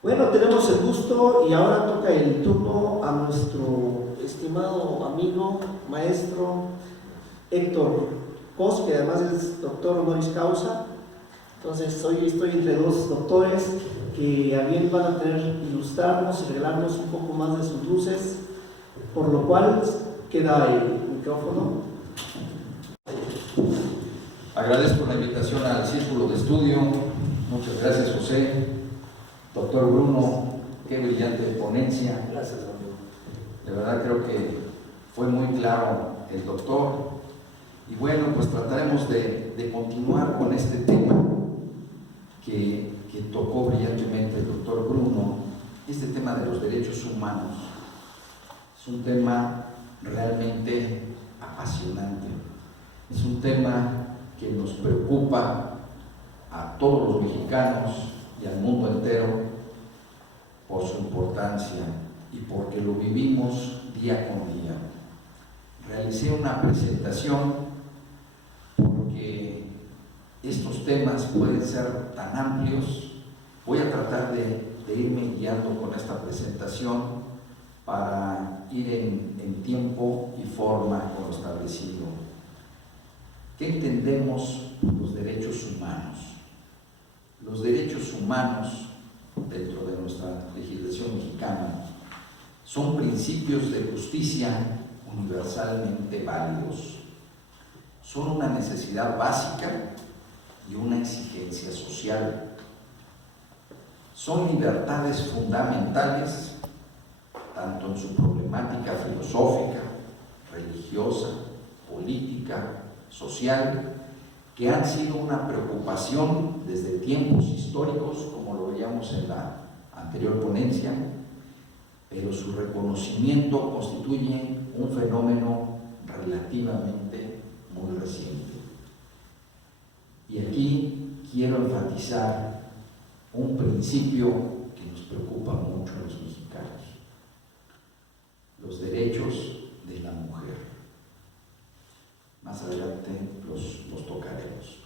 Bueno, tenemos el gusto y ahora toca el turno a nuestro estimado amigo, maestro Héctor Cos, que además es doctor honoris causa. Entonces, hoy estoy entre dos doctores que a bien van a tener ilustrarnos y regalarnos un poco más de sus luces, por lo cual queda el micrófono. Agradezco la invitación al Círculo de Estudio. Muchas gracias, José. Doctor Bruno, qué brillante ponencia. Gracias, amigo. De verdad creo que fue muy claro el doctor. Y bueno, pues trataremos de continuar con este tema que tocó brillantemente el doctor Bruno, este tema de los derechos humanos. Es un tema realmente apasionante. Es un tema que nos preocupa a todos los mexicanos y al mundo entero por su importancia y porque lo vivimos día con día. Realicé una presentación porque estos temas pueden ser tan amplios. Voy a tratar de irme guiando con esta presentación para ir en tiempo y forma con lo establecido. ¿Qué entendemos por los derechos humanos? Los derechos humanos, dentro de nuestra legislación mexicana, son principios de justicia universalmente válidos. Son una necesidad básica y una exigencia social. Son libertades fundamentales, tanto en su problemática filosófica, religiosa, política, social, que han sido una preocupación desde tiempos históricos, como lo veíamos en la anterior ponencia, pero su reconocimiento constituye un fenómeno relativamente muy reciente. Y aquí quiero enfatizar un principio que nos preocupa mucho a los mexicanos: los derechos de la mujer. Más adelante los tocaremos.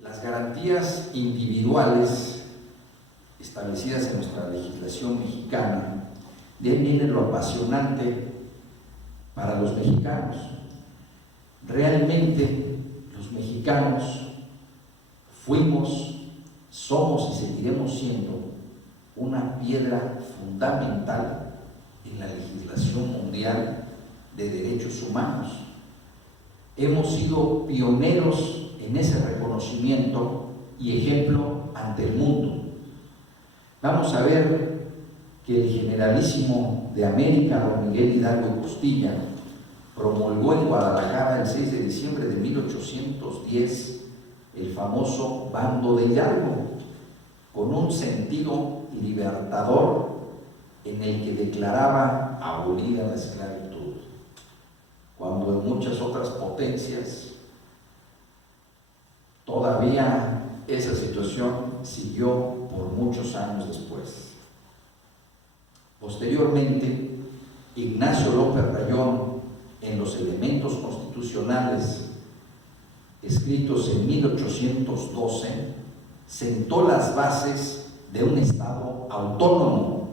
Las garantías individuales establecidas en nuestra legislación mexicana, de ahí viene lo apasionante para los mexicanos. Realmente los mexicanos fuimos, somos y seguiremos siendo una piedra fundamental en la legislación mundial de derechos humanos. Hemos sido pioneros en ese reconocimiento y ejemplo ante el mundo. Vamos a ver que el generalísimo de América, don Miguel Hidalgo y Costilla, promulgó en Guadalajara el 6 de diciembre de 1810 el famoso Bando de Hidalgo, con un sentido libertador en el que declaraba abolida la esclavitud, cuando en muchas otras potencias todavía esa situación siguió por muchos años después. Posteriormente, Ignacio López Rayón, en los elementos constitucionales escritos en 1812, sentó las bases de un Estado autónomo.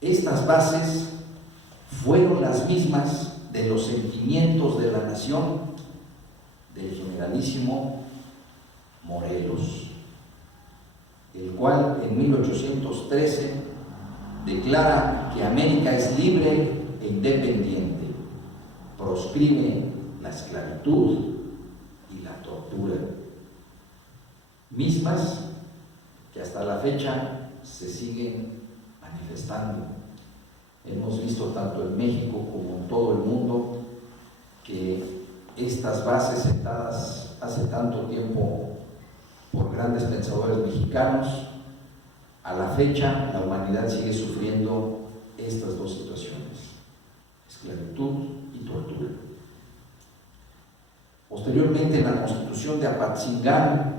Estas bases fueron las mismas de los sentimientos de la nación del generalísimo Morelos, el cual en 1813 declara que América es libre e independiente, proscribe la esclavitud y la tortura, mismas que hasta la fecha se siguen manifestando. Hemos visto tanto en México como en todo el mundo que estas bases sentadas hace tanto tiempo por grandes pensadores mexicanos, a la fecha la humanidad sigue sufriendo estas dos situaciones: esclavitud y tortura. Posteriormente, en la Constitución de Apatzingán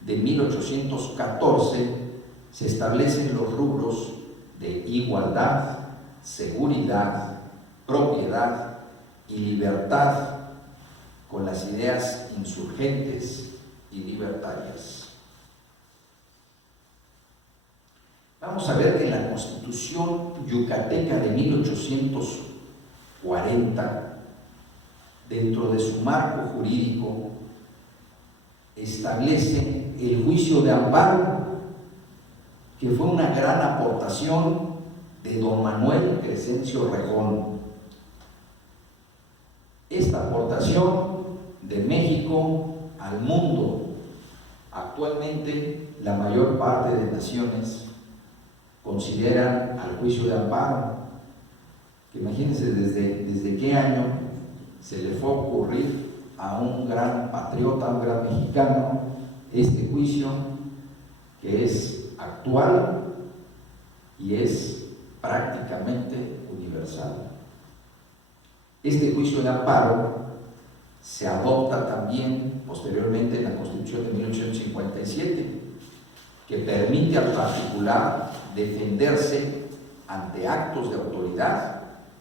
de 1814 se establecen los rubros de igualdad, seguridad, propiedad y libertad, con las ideas insurgentes y libertarias. Vamos a ver que en la Constitución yucateca de 1840, dentro de su marco jurídico, establece el juicio de amparo, que fue una gran aportación de don Manuel Crescencio Rejón. Esta aportación de México al mundo, actualmente la mayor parte de naciones consideran al juicio de amparo, que imagínense desde qué año se le fue a ocurrir a un gran patriota, un gran mexicano, este juicio que es actual y es prácticamente universal. Este juicio de amparo se adopta también posteriormente en la Constitución de 1857, que permite al particular defenderse ante actos de autoridad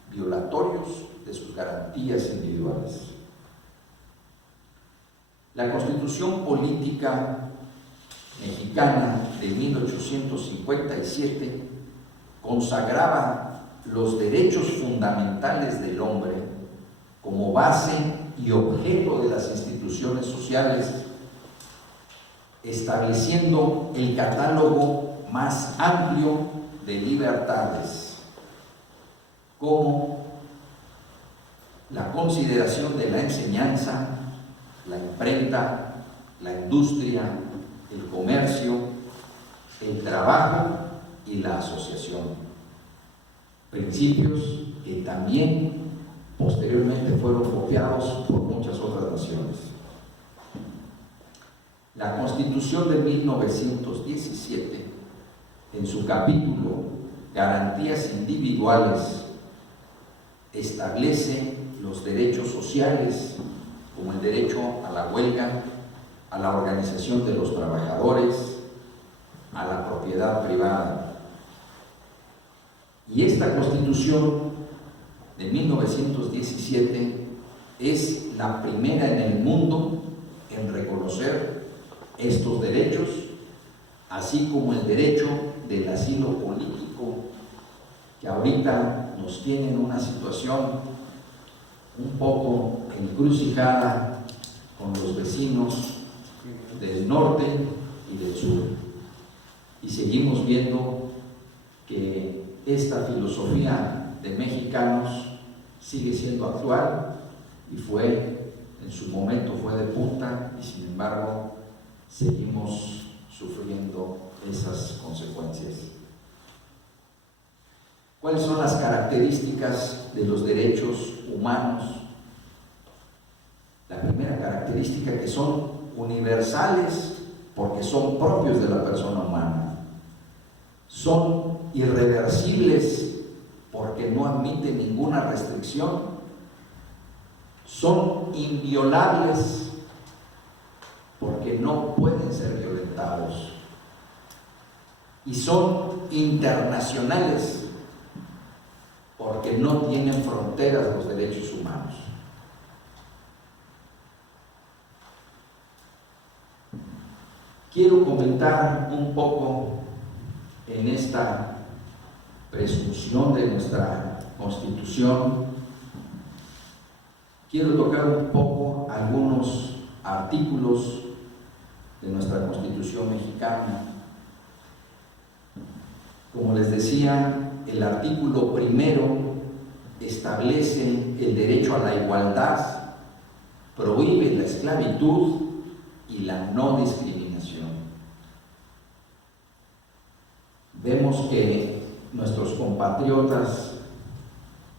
violatorios de sus garantías individuales. La Constitución Política Mexicana de 1857 consagraba los derechos fundamentales del hombre como base y objeto de las instituciones sociales, estableciendo el catálogo más amplio de libertades, como la consideración de la enseñanza, la imprenta, la industria, el comercio, el trabajo y la asociación. Principios que también posteriormente fueron copiados por muchas otras naciones. La Constitución de 1917, en su capítulo Garantías Individuales, establece los derechos sociales, como el derecho a la huelga, a la organización de los trabajadores, a la propiedad privada. Y esta Constitución de 1917 es la primera en el mundo en reconocer estos derechos, así como el derecho del asilo político, que ahorita nos tiene en una situación un poco encrucijada con los vecinos del norte y del sur. Y seguimos viendo que esta filosofía de mexicanos sigue siendo actual y en su momento fue de punta, y sin embargo seguimos sufriendo esas consecuencias. ¿Cuáles son las características de los derechos humanos? La primera característica, que son universales porque son propios de la persona humana. Son irreversibles porque no admiten ninguna restricción. Son inviolables porque no pueden ser violentados. Y son internacionales porque no tienen fronteras los derechos humanos. Quiero comentar un poco en esta presunción de nuestra Constitución. Quiero tocar un poco algunos artículos de nuestra Constitución mexicana. Como les decía, el artículo primero establece el derecho a la igualdad, prohíbe la esclavitud y la no discriminación. Vemos que nuestros compatriotas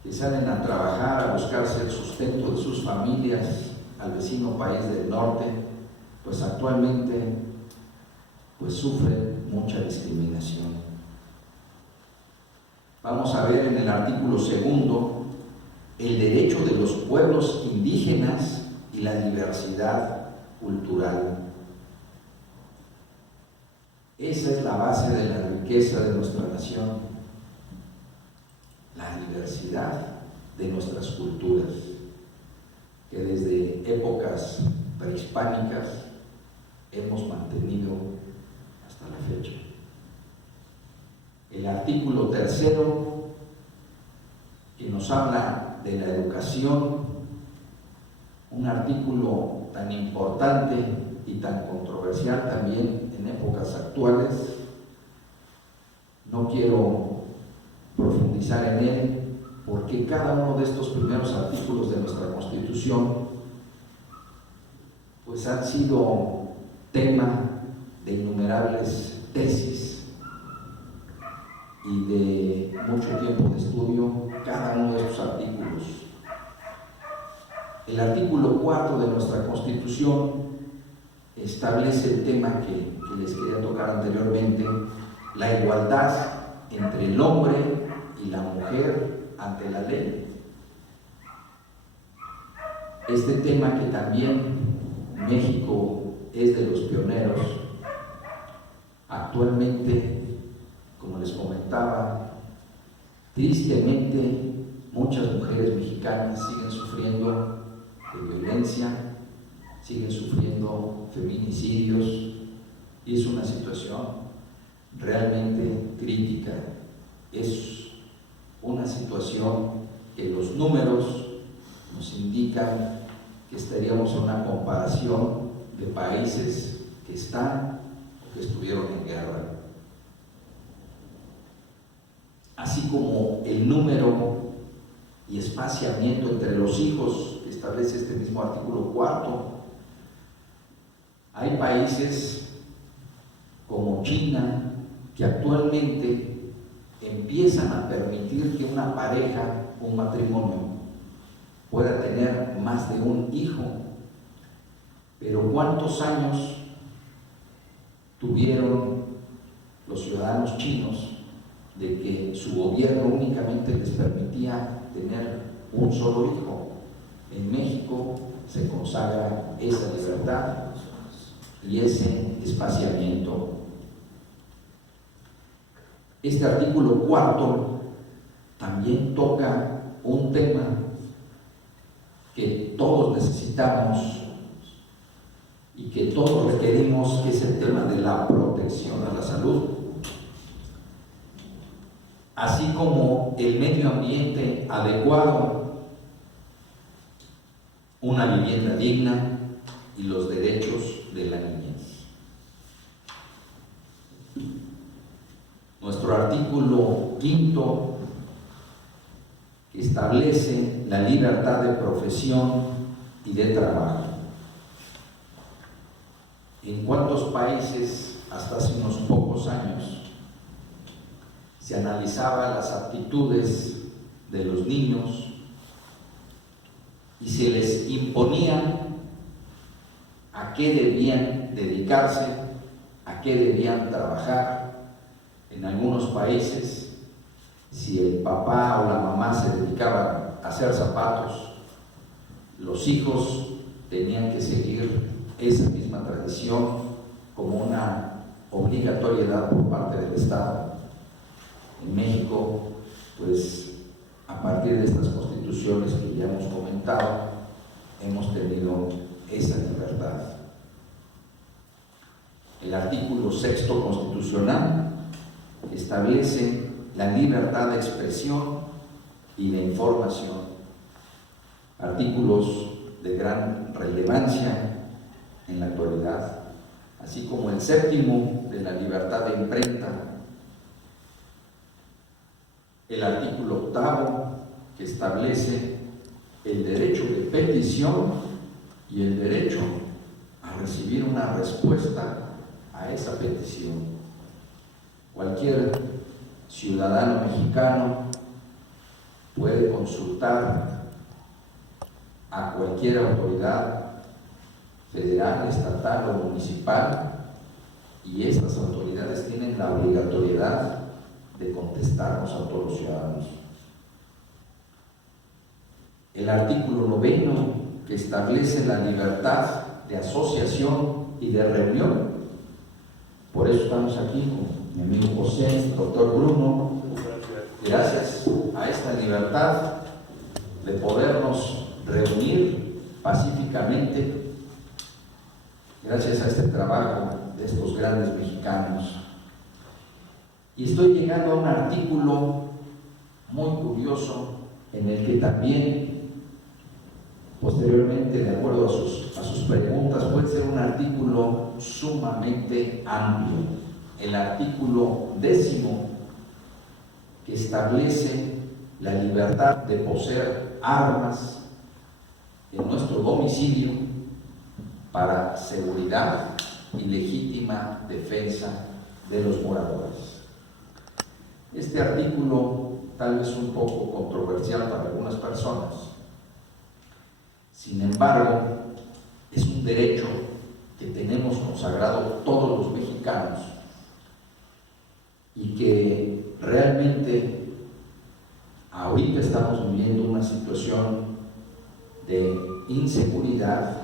que salen a trabajar, a buscarse el sustento de sus familias al vecino país del norte, pues actualmente sufren mucha discriminación. Vamos a ver en el artículo segundo el derecho de los pueblos indígenas y la diversidad cultural. Esa es la base de la riqueza de nuestra nación, la diversidad de nuestras culturas, que desde épocas prehispánicas hemos mantenido hasta la fecha. El artículo 3, que nos habla de la educación, un artículo tan importante y tan controversial también en épocas actuales. No quiero profundizar en él, porque cada uno de estos primeros artículos de nuestra Constitución pues han sido tema de innumerables tesis y de mucho tiempo de estudio cada uno de estos artículos. El artículo 4 de nuestra Constitución establece el tema que les quería tocar anteriormente, la igualdad entre el hombre y la mujer ante la ley. Este tema que también México es de los pioneros. Actualmente, como les comentaba, tristemente muchas mujeres mexicanas siguen sufriendo de violencia, siguen sufriendo feminicidios, y es una situación realmente crítica. Es una situación que los números nos indican que estaríamos en una comparación de países que están o que estuvieron en guerra. Así como el número y espaciamiento entre los hijos que establece este mismo artículo 4, hay países como China que actualmente empiezan a permitir que una pareja, un matrimonio, pueda tener más de un hijo. Pero ¿cuántos años tuvieron los ciudadanos chinos de que su gobierno únicamente les permitía tener un solo hijo? En México se consagra esa libertad y ese espaciamiento. Este artículo 4 también toca un tema que todos necesitamos y que todos requerimos, que es el tema de la protección a la salud, así como el medio ambiente adecuado, una vivienda digna y los derechos de la niñez. Nuestro artículo 5, que establece la libertad de profesión y de trabajo. ¿En cuántos países hasta hace unos pocos años se analizaba las aptitudes de los niños y se les imponía a qué debían dedicarse, a qué debían trabajar? En algunos países, si el papá o la mamá se dedicaban a hacer zapatos, los hijos tenían que seguir esa misma tradición como una obligatoriedad por parte del Estado. En México, pues a partir de estas constituciones que ya hemos comentado, hemos tenido esa libertad. El artículo 6 constitucional establece la libertad de expresión y de información, artículos de gran relevancia en la actualidad, así como el 7 de la libertad de imprenta, el artículo 8 que establece el derecho de petición y el derecho a recibir una respuesta a esa petición. Cualquier ciudadano mexicano puede consultar a cualquier autoridad federal, estatal o municipal, y estas autoridades tienen la obligatoriedad de contestarnos a todos los ciudadanos. El artículo 9, que establece la libertad de asociación y de reunión. Por eso estamos aquí con mi amigo José, el doctor Bruno, gracias a esta libertad de podernos reunir pacíficamente gracias a este trabajo de estos grandes mexicanos. Y estoy llegando a un artículo muy curioso en el que también, posteriormente, de acuerdo a sus preguntas, puede ser un artículo sumamente amplio. El artículo 10, que establece la libertad de poseer armas en nuestro domicilio para seguridad y legítima defensa de los moradores. Este artículo tal vez un poco controversial para algunas personas, sin embargo, es un derecho que tenemos consagrado todos los mexicanos y que realmente ahorita estamos viviendo una situación de inseguridad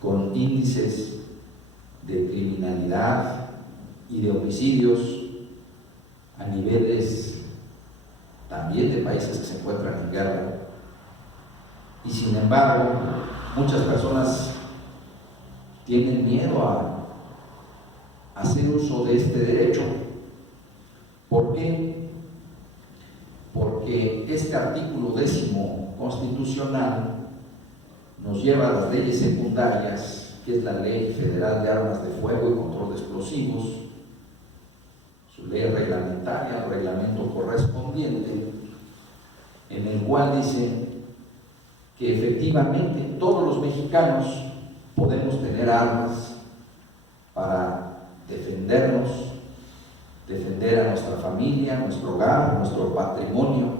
con índices de criminalidad y de homicidios a niveles también de países que se encuentran en guerra. Y sin embargo, muchas personas tienen miedo a hacer uso de este derecho. ¿Por qué? Porque este artículo 10 constitucional nos lleva a las leyes secundarias, que es la Ley Federal de Armas de Fuego y Control de Explosivos, su ley reglamentaria, el reglamento correspondiente, en el cual dice que efectivamente todos los mexicanos podemos tener armas para defendernos, defender a nuestra familia, nuestro hogar, nuestro patrimonio,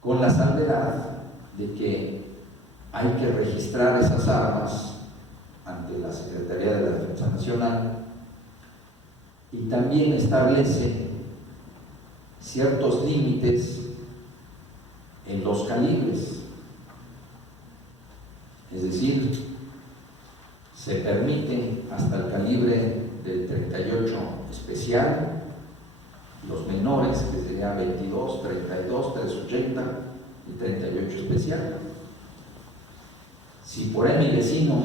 con la salvedad de que hay que registrar esas armas ante la Secretaría de la Defensa Nacional, y también establece ciertos límites en los calibres. Es decir, se permite hasta el calibre del 38 especial, los menores, que serían 22, 32, 380 y 38 especial. Si por ahí mi vecino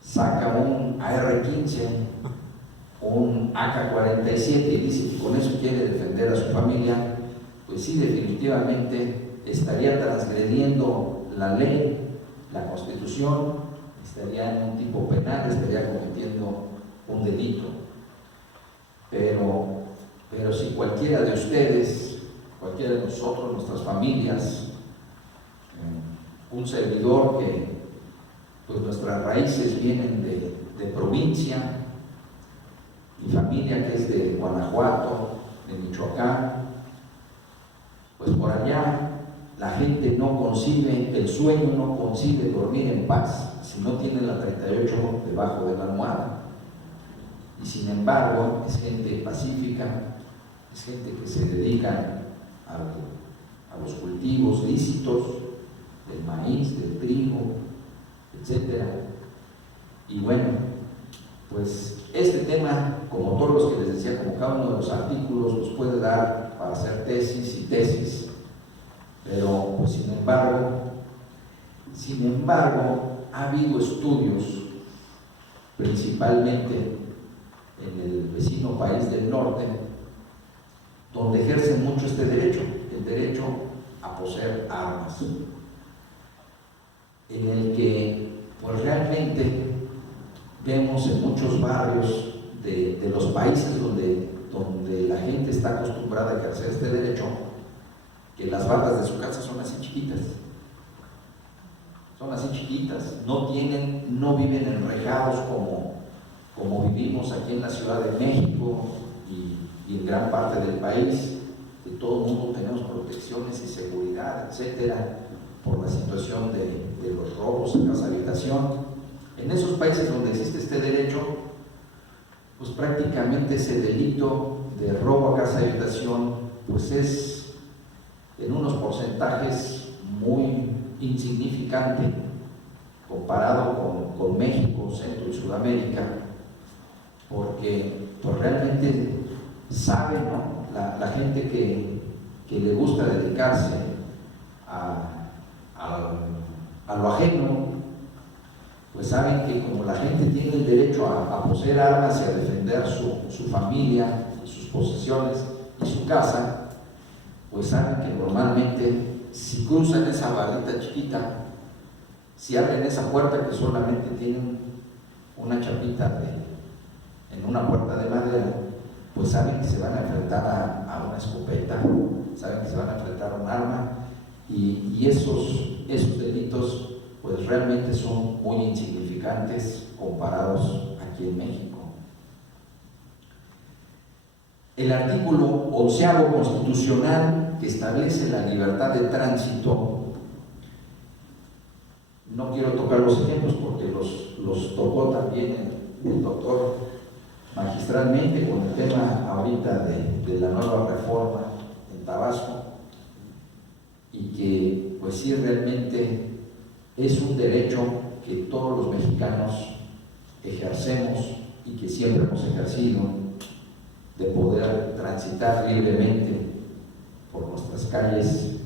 saca un AR-15, un AK-47 y dice que con eso quiere defender a su familia, pues sí, definitivamente estaría transgrediendo la ley, la Constitución, estaría en un tipo penal, estaría cometiendo un delito. Pero si cualquiera de ustedes, cualquiera de nosotros, nuestras familias, un servidor que pues nuestras raíces vienen de provincia, mi familia que es de Guanajuato, de Michoacán, pues por allá la gente no concibe, el sueño no concibe dormir en paz si no tiene la 38 debajo de la almohada. Y sin embargo es gente pacífica, es gente que se dedica a los cultivos lícitos del maíz, del trigo, etc. Y bueno, pues este tema, como todos los que les decía, como cada uno de los artículos, nos puede dar para hacer tesis y tesis, pero pues, sin embargo ha habido estudios, principalmente en el vecino país del norte, donde ejercen mucho este derecho, el derecho a poseer armas, en el que pues realmente vemos en muchos barrios de los países donde la gente está acostumbrada a ejercer este derecho, que las bardas de su casa son así chiquitas, no viven enrejados como vivimos aquí en la Ciudad de México y en gran parte del país, que todo el mundo tenemos protecciones y seguridad, etcétera, por la situación de los robos en casa habitación. En esos países donde existe este derecho, pues prácticamente ese delito de robo a casa habitación pues es en unos porcentajes muy insignificante comparado con México, Centro y Sudamérica, porque pues realmente sabe, ¿no? La gente que le gusta dedicarse a lo ajeno, pues saben que como la gente tiene el derecho a poseer armas y a defender su familia, sus posesiones y su casa, pues saben que normalmente si cruzan esa bardita chiquita, si abren esa puerta que solamente tiene una chapita en una puerta de madera, pues saben que se van a enfrentar a una escopeta, saben que se van a enfrentar a un arma, y esos delitos pues realmente son muy insignificantes comparados aquí en México. El artículo 11 constitucional, que establece la libertad de tránsito, no quiero tocar los ejemplos porque los tocó también el doctor magistralmente con el tema ahorita de la nueva reforma en Tabasco, y que pues sí realmente es un derecho que todos los mexicanos ejercemos y que siempre hemos ejercido, de poder transitar libremente por nuestras calles,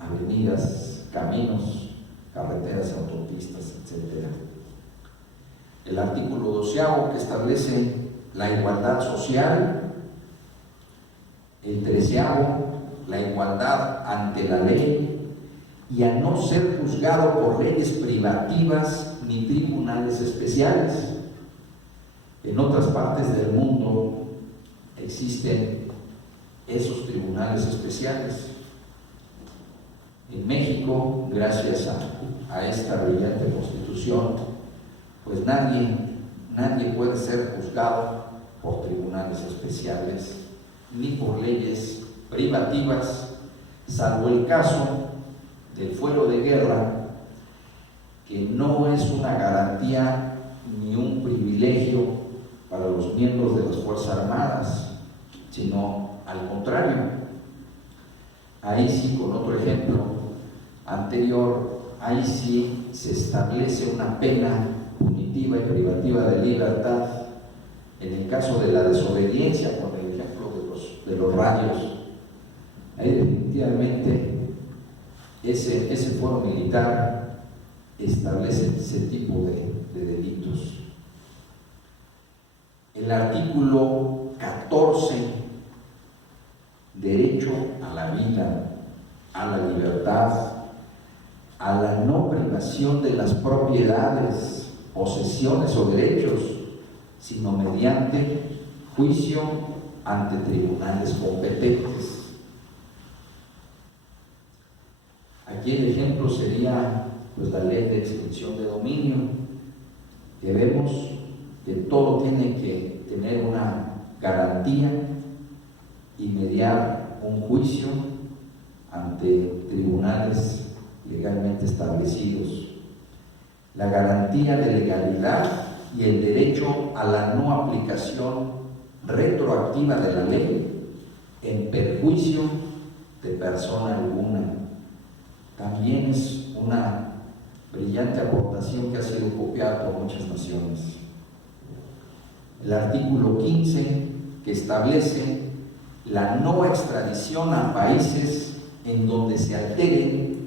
avenidas, caminos, carreteras, autopistas, etc. El artículo 12 que establece la igualdad social, el 13 la igualdad ante la ley y a no ser juzgado por leyes privativas ni tribunales especiales. En otras partes del mundo existen esos tribunales especiales. En México, gracias a esta brillante constitución, pues nadie puede ser juzgado por tribunales especiales ni por leyes privativas, salvo el caso del fuero de guerra, que no es una garantía ni un privilegio para los miembros de las Fuerzas Armadas, sino al contrario. Ahí sí, con otro ejemplo anterior, ahí sí se establece una pena punitiva y privativa de libertad en el caso de la desobediencia, por el ejemplo de los rayos. Ahí definitivamente ese fuero militar establece ese tipo de delitos. El artículo 14, derecho a la vida, a la libertad, a la no privación de las propiedades, posesiones o derechos, sino mediante juicio ante tribunales competentes. Aquí el ejemplo sería pues la ley de extinción de dominio, que vemos que todo tiene que tener una garantía y mediar un juicio ante tribunales legalmente establecidos. La garantía de legalidad y el derecho a la no aplicación retroactiva de la ley en perjuicio de persona alguna. También es una brillante aportación que ha sido copiada por muchas naciones. El artículo 15, que establece la no extradición a países en donde se alteren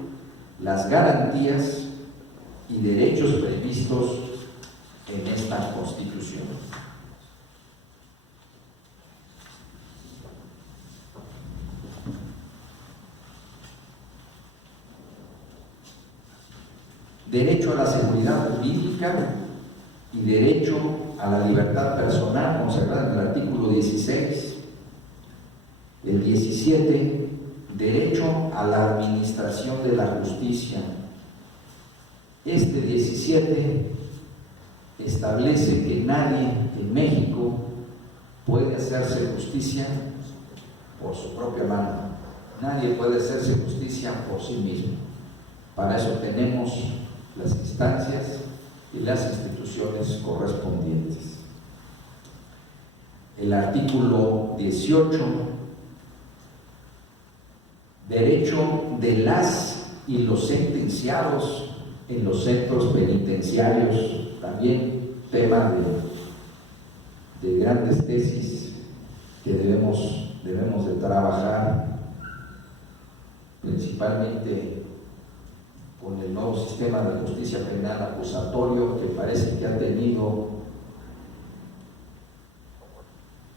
las garantías y derechos previstos en esta Constitución. Derecho a la seguridad jurídica y derecho a la libertad personal, consagrada en el artículo 16. El 17, derecho a la administración de la justicia. Este 17 establece que nadie en México puede hacerse justicia por su propia mano. Nadie puede hacerse justicia por sí mismo. Para eso tenemos las instancias y las instituciones correspondientes. El artículo 18, derecho de las y los sentenciados en los centros penitenciarios, también tema de grandes tesis que debemos de trabajar, principalmente con el nuevo sistema de justicia penal acusatorio, que parece que ha tenido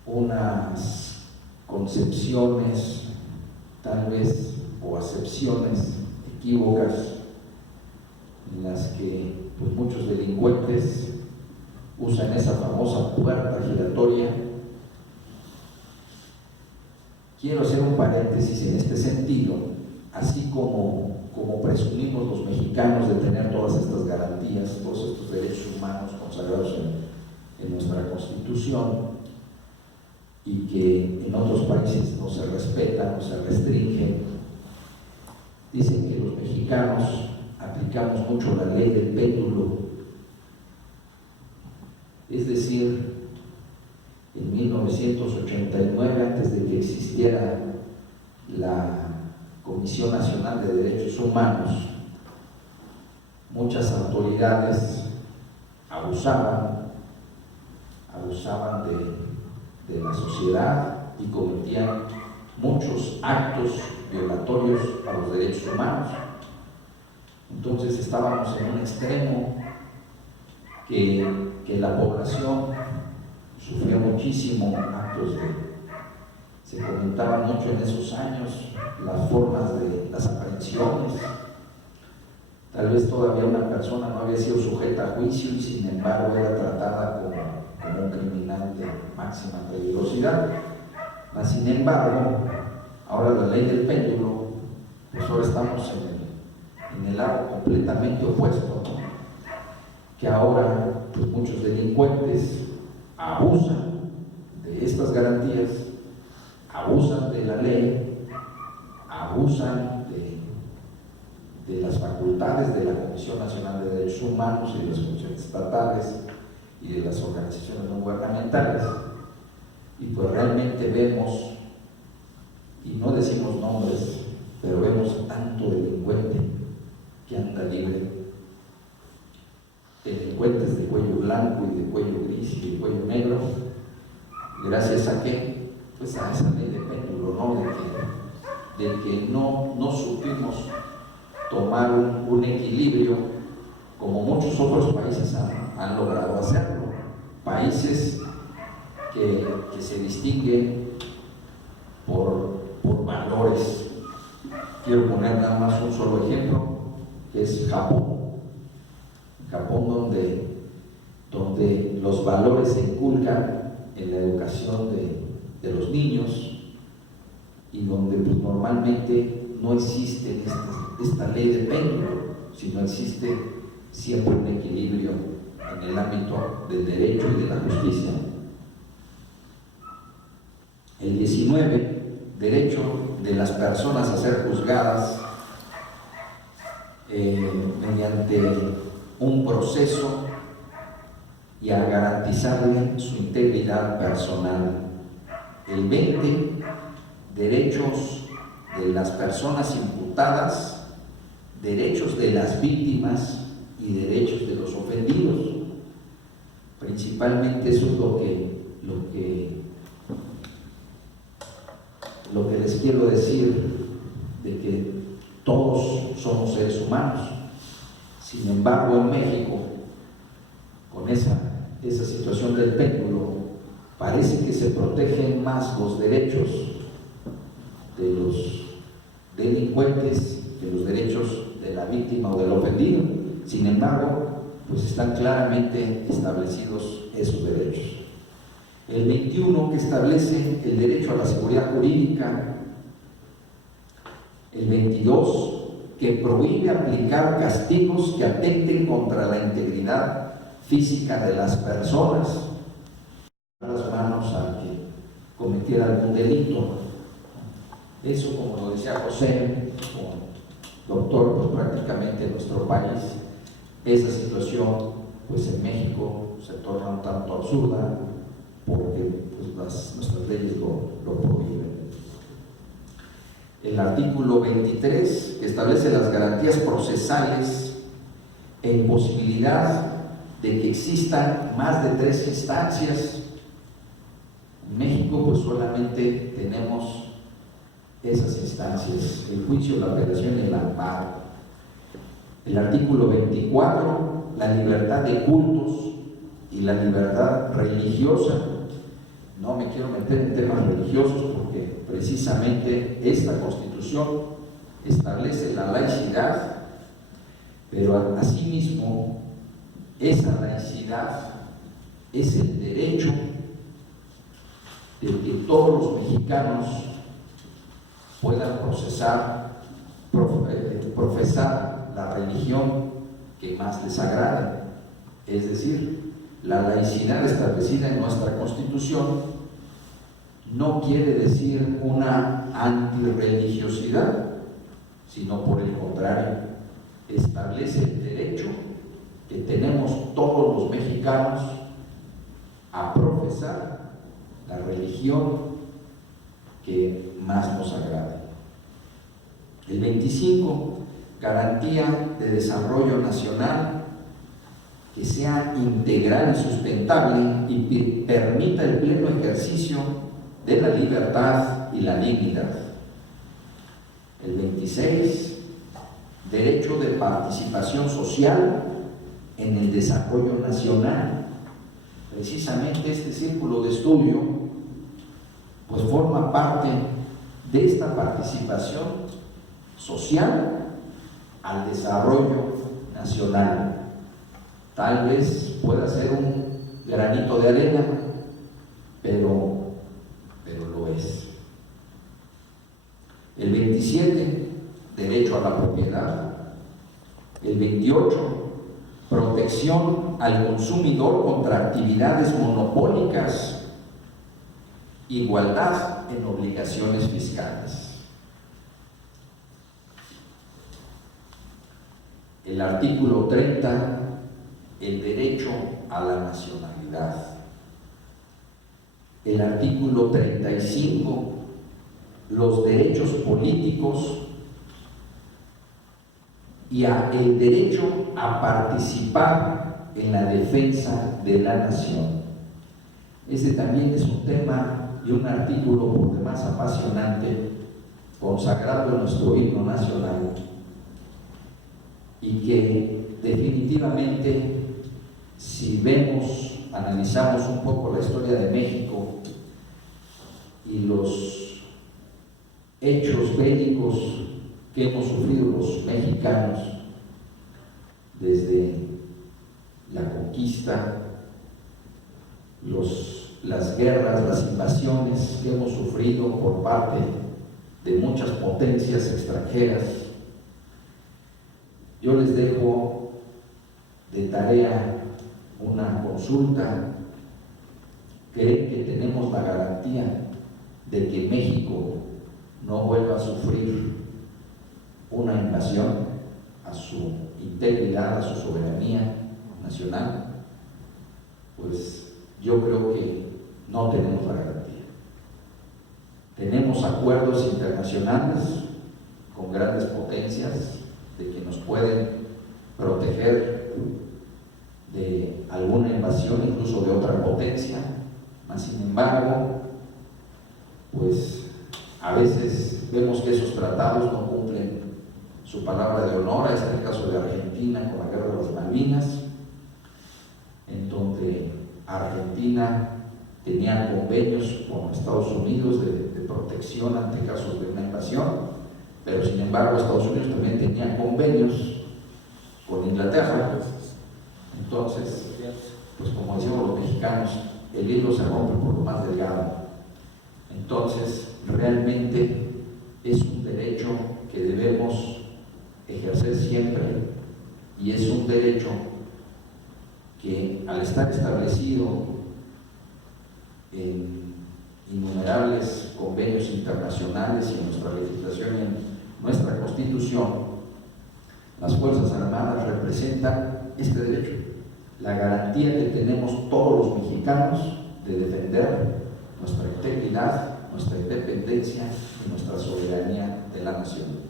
unas concepciones tal vez o acepciones equívocas en las que pues, muchos delincuentes usan esa famosa puerta giratoria. Quiero hacer un paréntesis en este sentido, así como presumimos los mexicanos de tener todas estas garantías, todos estos derechos humanos consagrados en nuestra Constitución, y que en otros países no se respetan, no se restringen. Dicen que los mexicanos aplicamos mucho la ley del péndulo, es decir, en 1989, antes de que existiera la Comisión Nacional de Derechos Humanos, muchas autoridades abusaban de la sociedad y cometían muchos actos violatorios a los derechos humanos. Entonces estábamos en un extremo que la población sufrió muchísimo actos se comentaban mucho en esos años las formas de las aprehensiones. Tal vez todavía una persona no había sido sujeta a juicio y sin embargo era tratada como un criminal de máxima peligrosidad. Mas, sin embargo, ahora la ley del péndulo, pues ahora estamos en el lado completamente opuesto, ¿no? Que ahora pues, muchos delincuentes abusan de estas garantías, abusan de la ley, abusan de las facultades de la Comisión Nacional de Derechos Humanos y de las comisiones estatales y de las organizaciones no gubernamentales. Y pues realmente vemos, y no decimos nombres, pero vemos tanto delincuente que anda libre, delincuentes de cuello blanco y de cuello gris y de cuello negro, gracias a qué, pues a esa ley de péndulo, ¿no? De que no supimos tomar un equilibrio como muchos otros países han logrado hacerlo, países que se distinguen por valores. Quiero poner nada más un solo ejemplo, que es Japón. Japón, donde los valores se inculcan en la educación de los niños y donde pues, normalmente no existe esta ley de péndulo, sino existe siempre un equilibrio en el ámbito del derecho y de la justicia. El 19, derecho de las personas a ser juzgadas mediante un proceso y a garantizarle su integridad personal. El 20, derechos de las personas imputadas, derechos de las víctimas y derechos de los ofendidos. Principalmente eso es lo que les quiero decir, de que todos somos seres humanos. Sin embargo, en México, con esa situación del péndulo, parece que se protegen más los derechos de los delincuentes que los derechos de la víctima o del ofendido. Sin embargo, pues están claramente establecidos esos derechos. El 21, que establece el derecho a la seguridad jurídica. El 22, que prohíbe aplicar castigos que atenten contra la integridad física de las personas, las manos al que cometiera algún delito. Eso, como lo decía José, como doctor, pues prácticamente en nuestro país, esa situación, pues en México se torna un tanto absurda, porque pues, nuestras leyes lo prohíben. El artículo 23, que establece las garantías procesales e imposibilidad de que existan más de 3 instancias. En México pues solamente tenemos esas instancias: el juicio, la apelación y el amparo. El artículo 24, la libertad de cultos y la libertad religiosa. No me quiero meter en temas religiosos porque precisamente esta Constitución establece la laicidad, pero asimismo esa laicidad es el derecho de que todos los mexicanos puedan profesar la religión que más les agrade. Es decir, la laicidad establecida en nuestra Constitución no quiere decir una antirreligiosidad, sino por el contrario, establece el derecho que tenemos todos los mexicanos a profesar la religión que más nos agrade. El 25, garantía de desarrollo nacional que sea integral y sustentable y permita el pleno ejercicio de la libertad y la dignidad. El 26, derecho de participación social en el desarrollo nacional. Precisamente este círculo de estudio pues forma parte de esta participación social al desarrollo nacional. Tal vez pueda ser un granito de arena, pero lo es. El 27, derecho a la propiedad. El 28, protección al consumidor contra actividades monopólicas. Igualdad en obligaciones fiscales. El artículo 30, el derecho a la nacionalidad. El artículo 35, los derechos políticos y el derecho a participar en la defensa de la nación. Ese también es un tema y un artículo por demás apasionante, consagrado en nuestro himno nacional, y que definitivamente, si analizamos un poco la historia de México y los hechos bélicos que hemos sufrido los mexicanos desde la conquista, las guerras, las invasiones que hemos sufrido por parte de muchas potencias extranjeras, yo les dejo de tarea una consulta. ¿Creen que tenemos la garantía de que México no vuelva a sufrir una invasión a su integridad, a su soberanía nacional? Pues yo creo que no tenemos la garantía. Tenemos acuerdos internacionales con grandes potencias de que nos pueden proteger de alguna invasión, incluso de otra potencia, mas sin embargo, pues a veces vemos que esos tratados no cumplen su palabra de honor. Este es el caso de Argentina con la guerra de las Malvinas, en donde Argentina tenía convenios con Estados Unidos de protección ante casos de una invasión, pero sin embargo Estados Unidos también tenía convenios con Inglaterra. Entonces, pues como decimos los mexicanos, el hilo se rompe por lo más delgado. Entonces, realmente es un derecho que debemos ejercer siempre, y es un derecho que, al estar establecido en innumerables convenios internacionales y en nuestra legislación y en nuestra Constitución, las Fuerzas Armadas representan este derecho, la garantía que tenemos todos los mexicanos de defender nuestra integridad, nuestra independencia y nuestra soberanía de la nación.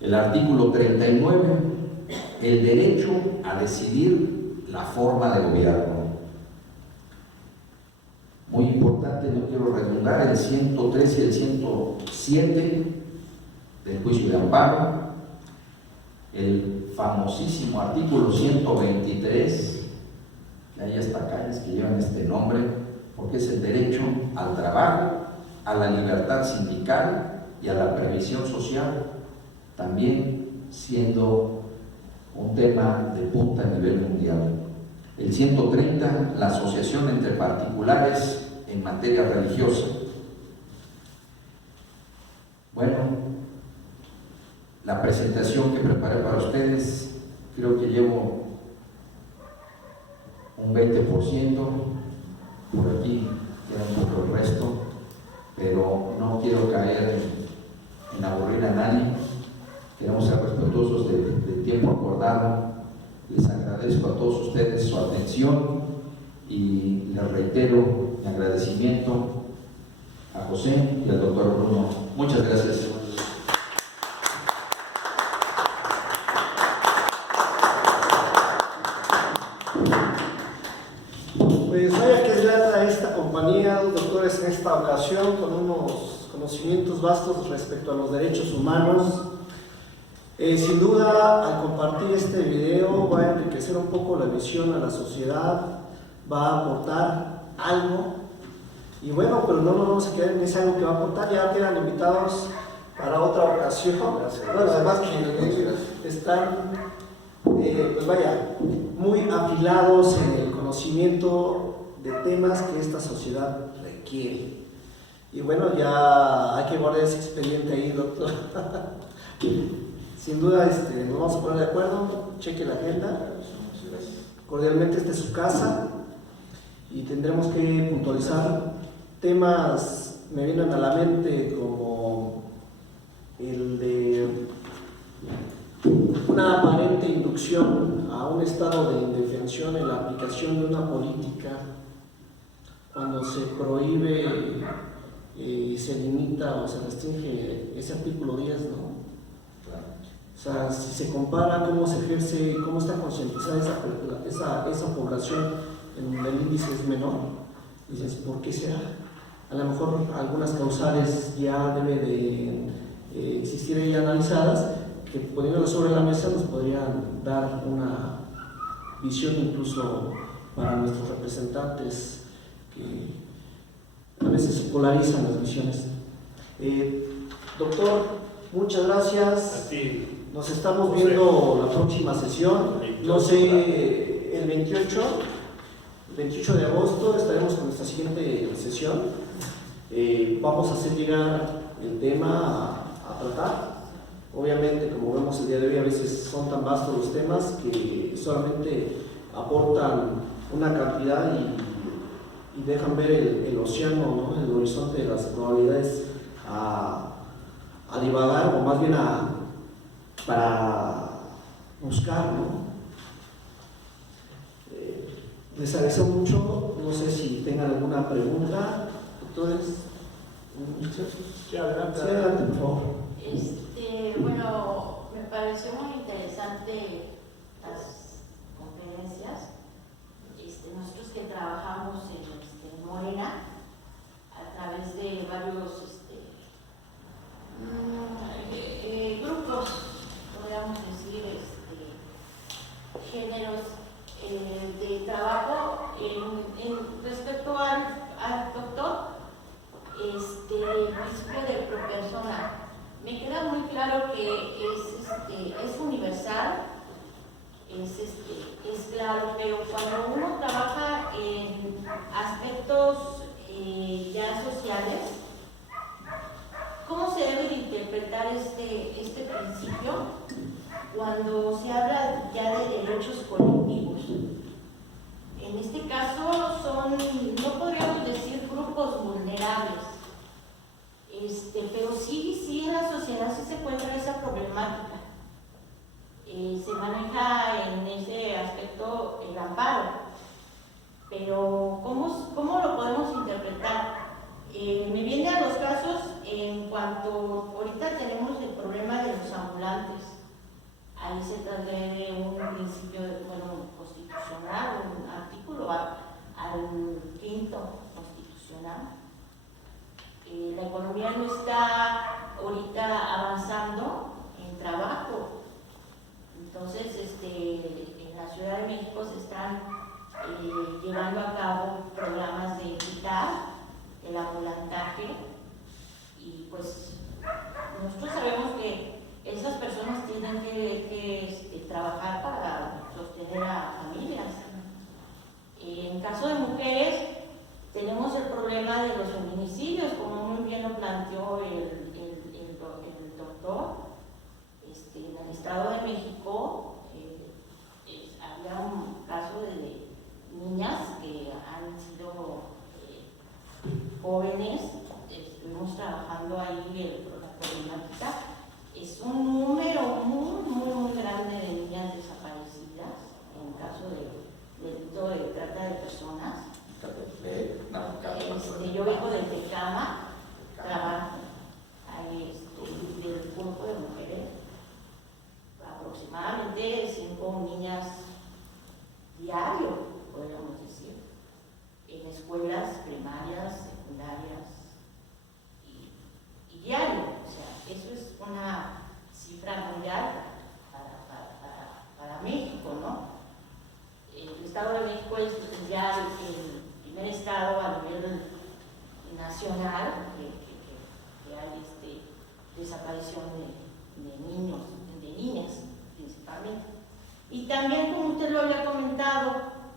El artículo 39, el derecho a decidir la forma de gobierno. Muy importante, no quiero redundar, el 103 y el 107 del juicio de amparo, el famosísimo artículo 123, que hay hasta calles que llevan este nombre, porque es el derecho al trabajo, a la libertad sindical y a la previsión social, también siendo un tema de punta a nivel mundial. El 130, la asociación entre particulares en materia religiosa. Bueno, la presentación que preparé para ustedes, creo que llevo un 20%, por aquí queda un poco el resto, pero no quiero caer en aburrir a nadie. Queremos ser respetuosos del tiempo acordado. Les agradezco a todos ustedes su atención y les reitero mi agradecimiento a José y al doctor Bruno. Muchas gracias. Pues vaya que es grata esta compañía, los doctores, en esta ocasión, con unos conocimientos vastos respecto a los derechos humanos. Sin duda, al compartir este video va a enriquecer un poco la visión a la sociedad, va a aportar algo. Y bueno, pero no nos vamos a quedar en ese algo que va a aportar, ya quedan invitados para otra ocasión. Bueno, además que están, pues vaya, muy afilados en el conocimiento de temas que esta sociedad requiere. Y bueno, ya hay que guardar ese expediente ahí, doctor. Sin duda, nos vamos a poner de acuerdo, cheque la agenda. Cordialmente, esta es su casa y tendremos que puntualizar temas, me vienen a la mente como el de una aparente inducción a un estado de indefensión en la aplicación de una política cuando se prohíbe y se limita o se restringe ese artículo 10, ¿no? O sea, si se compara cómo se ejerce y cómo está concientizada esa población en donde el índice es menor, dices, ¿por qué será? A lo mejor algunas causales ya deben de existir y analizadas, que poniéndolas sobre la mesa nos podrían dar una visión incluso para nuestros representantes que a veces se polarizan las visiones. Doctor, muchas gracias. A ti. Nos estamos viendo la próxima sesión. No sé, el 28 de agosto estaremos con nuestra siguiente sesión. Vamos a hacer llegar el tema a tratar. Obviamente, como vemos el día de hoy, a veces son tan vastos los temas que solamente aportan una cantidad y dejan ver el océano, ¿no? El horizonte de las probabilidades a divagar, o más bien para buscar, ¿no? Les agradezco mucho. No sé si tengan alguna pregunta, doctores. Sí, adelante. Sí, adelante, por favor. Bueno, me pareció muy interesante las conferencias. Nosotros que trabajamos en Morena, a través de varios grupos, podríamos decir, géneros de trabajo, respecto al doctor, principio de pro persona. Me queda muy claro que es universal, es claro, pero cuando uno trabaja en aspectos ya sociales, ¿cómo se debe de interpretar este principio cuando se habla ya de derechos colectivos? En este caso no podríamos decir grupos vulnerables, pero sí en la sociedad sí se encuentra esa problemática. Se maneja en ese aspecto el amparo, pero ¿cómo lo podemos interpretar? Me viene a los casos en cuanto ahorita tenemos el problema de los ambulantes. Ahí se transfiere un principio constitucional, un artículo al 5º constitucional. La economía no está ahorita avanzando en trabajo. Entonces, en la Ciudad de México se están llevando a cabo programas de equidad, el ambulantaje, y pues nosotros sabemos que esas personas tienen que trabajar para sostener a familias. En caso de mujeres, tenemos el problema de los feminicidios, como muy bien lo planteó el doctor. En el Estado de México había un caso de niñas que han sido jóvenes. Estuvimos trabajando ahí por la problemática. Es un número muy grande de niñas desaparecidas en caso de delito de trata de personas. Yo vengo del Tecama, trabajo del grupo de mujeres, aproximadamente 5 niñas diario, podríamos decir, en escuelas primarias, secundarias y diario. O sea, eso es una cifra muy alta para México, ¿no? El Estado de México es ya el primer estado a nivel nacional que hay desaparición de niños, de niñas principalmente. Y también, como usted lo había comentado,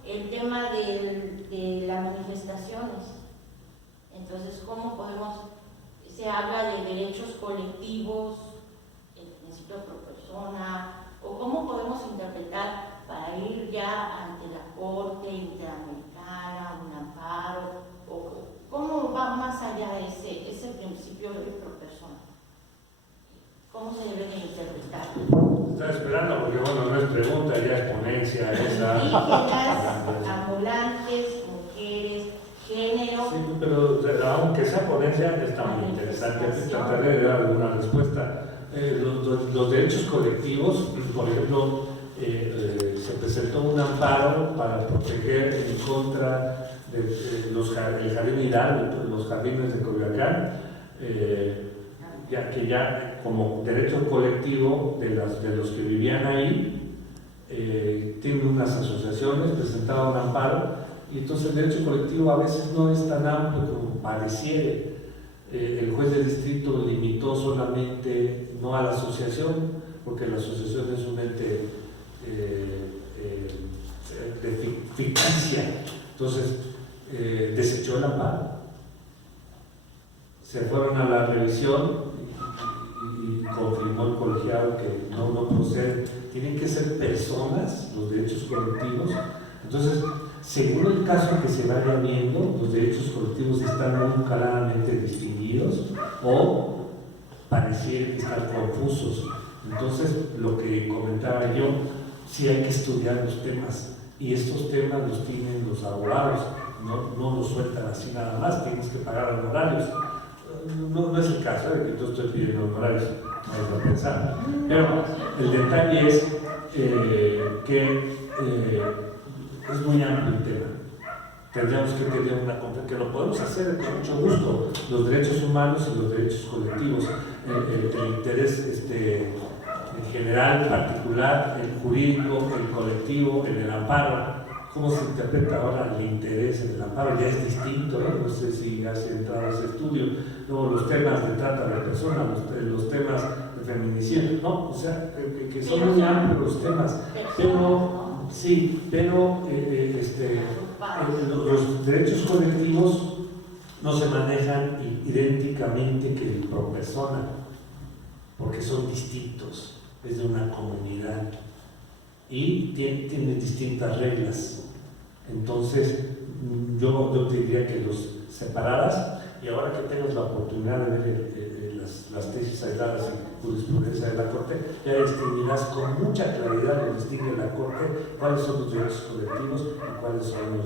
el tema de las manifestaciones. Entonces, ¿cómo podemos? Se habla de derechos colectivos, el principio pro persona, o cómo podemos interpretar para ir ya ante la Corte Interamericana, un amparo, o cómo va más allá de ese principio de pro persona. ¿Cómo se debe de interpretar? Está esperando porque, bueno, no es pregunta, ya es ponencia esa. Indígenas, ambulantes, mujeres, género. Sí, pero aunque sea ponencia, está muy interesante. Trataré de dar alguna respuesta. Los derechos colectivos, por ejemplo, se presentó un amparo para proteger en contra de el jardín Hidalgo, los jardines de Coyoacán, ya que ya como derecho colectivo de los que vivían ahí, tienen unas asociaciones, presentaban un amparo, y entonces el derecho colectivo a veces no es tan amplio como pareciera. El juez de distrito limitó solamente, no a la asociación, porque la asociación es un ente ficticia, entonces desechó el amparo. Se fueron a la revisión y confirmó el colegiado que no procede. Tienen que ser personas los derechos colectivos. Entonces, según el caso que se vaya viendo, los derechos colectivos están muy claramente distinguidos o pareciera que están confusos. Entonces, lo que comentaba yo, sí hay que estudiar los temas, y estos temas los tienen los abogados, no los sueltan así nada más, tienes que pagar honorarios. No es el caso de que yo estoy pidiendo honorarios, no es a pensar. Pero el detalle es que es muy amplio el tema. Tendríamos que tener una compra, que lo podemos hacer con mucho gusto, los derechos humanos y los derechos colectivos, el interés en general, particular, el jurídico, el colectivo, el amparo. ¿Cómo se interpreta ahora el interés en el amparo? Ya es distinto, no sé si has entrado a ese estudio. Luego los temas de trata de personas, los temas de feminicidio, ¿no? O sea, que son muy amplios los temas, pero sí, pero los derechos colectivos no se manejan idénticamente que el pro persona, porque son distintos, es de una comunidad y tiene distintas reglas. Entonces, yo te diría que los separaras, y ahora que tengas la oportunidad de ver las tesis aisladas en jurisprudencia de la Corte, ya distinguirás con mucha claridad, lo distingue la Corte, cuáles son los derechos colectivos y cuáles son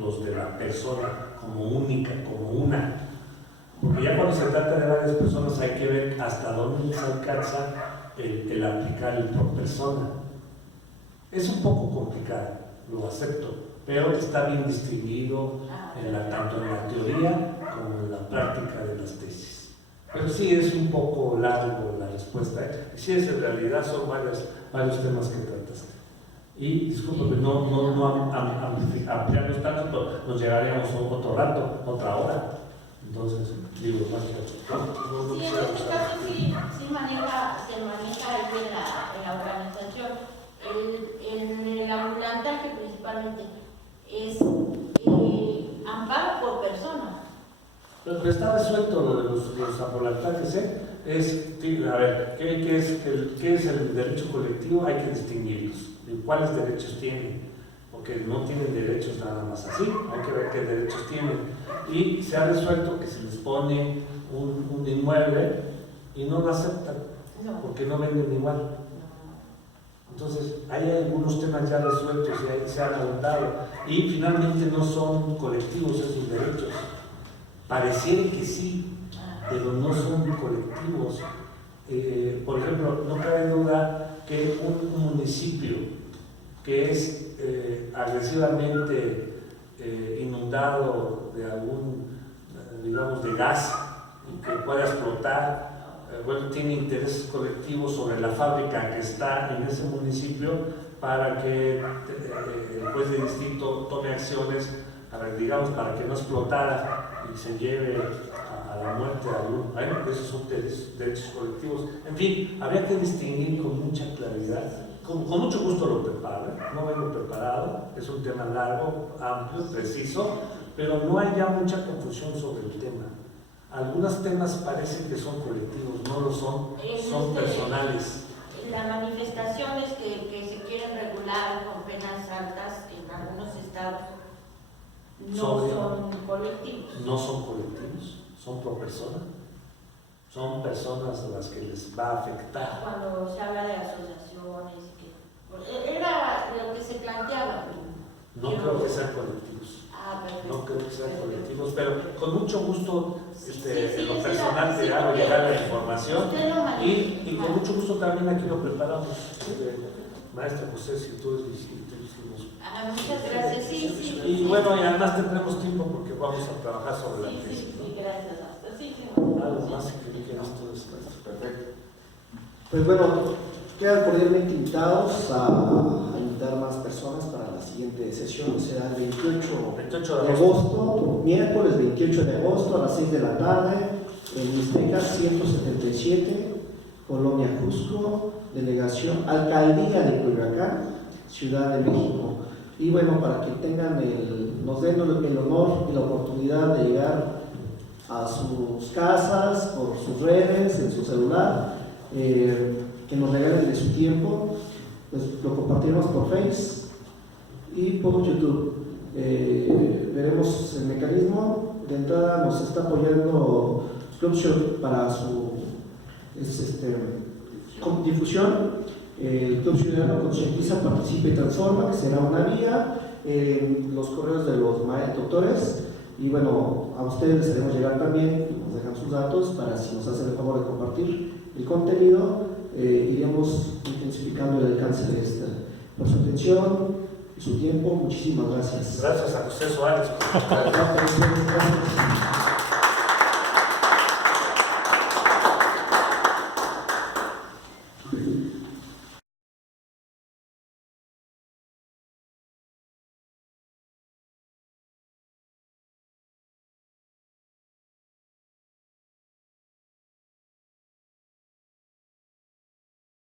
los de la persona como única, como una. Porque ya cuando se trata de varias personas hay que ver hasta dónde se alcanza el aplicar el por persona. Es un poco complicado, lo acepto, pero está bien distinguido tanto en la teoría como en la práctica de las tesis. Pero sí es un poco largo la respuesta, ¿eh? Sí, es, en realidad son varios temas que trataste. Y discúlpame, no ampliarnos tanto, pero nos llegaríamos otro rato, otra hora. Entonces, digo, más que Sí, en este caso sí se maneja ahí en la organización. El ambulantaje principalmente es amparo por persona. Pero está resuelto lo de los ambulantajes, ¿eh? A ver, ¿qué es el derecho colectivo? Hay que distinguirlos. ¿Cuáles derechos tienen? Porque no tienen derechos nada más así, hay que ver qué derechos tienen. Y se ha resuelto que se les pone un inmueble y no lo aceptan, porque no venden igual. Entonces, hay algunos temas ya resueltos y ahí se han ahondado. Y finalmente no son colectivos esos derechos. Pareciera que sí, pero no son colectivos. Por ejemplo, no cabe duda que un municipio que es agresivamente inundado de algún, digamos, de gas y que pueda explotar, bueno, tiene intereses colectivos sobre la fábrica que está en ese municipio para que el juez de distrito tome acciones para que no explotara y se lleve a la muerte a algún. Bueno, esos son derechos colectivos. En fin, habría que distinguir con mucha claridad. Con mucho gusto lo preparo, no vengo preparado, es un tema largo, amplio, preciso, pero no hay ya mucha confusión sobre el tema. Algunos temas parecen que son colectivos, no lo son, son personales. Las manifestaciones que se quieren regular con penas altas en algunos estados no son colectivos. No son colectivos, son pro persona. Son personas a las que les va a afectar. Cuando se habla de asociaciones, era lo que se planteaba. No creo que sean colectivos. No creo que sean colectivos, pero con mucho gusto en lo personal te hago llegar la información y con mucho gusto también aquí lo preparamos. Maestra José, si tú hicimos. Muchas gracias, sí. Y bueno, y además tendremos tiempo porque vamos a trabajar sobre la tesis. Sí, gracias. Algo más que quieras tú después. Perfecto. Pues bueno, quedan cordialmente invitados a invitar más personas para la siguiente sesión. Será el 28 de agosto, miércoles 28 de agosto a las 6 de la tarde, en Mixtecas 177, Colonia Cusco, Delegación, Alcaldía de Coyoacán, Ciudad de México. Y bueno, para que nos den el honor y la oportunidad de llegar a sus casas, por sus redes, en su celular, que nos regalen de su tiempo, pues lo compartiremos por Face y por YouTube. Veremos el mecanismo. De entrada nos está apoyando Club Shop para su difusión. El Club Ciudadano Concientiza, Participa y Transforma, que será una vía, los correos de los doctores. Y bueno, a ustedes les haremos llegar también, nos dejan sus datos para si nos hacen el favor de compartir el contenido, iremos intensificando el alcance de esta. Por su atención y su tiempo, muchísimas gracias. Gracias a José Suárez. Gracias.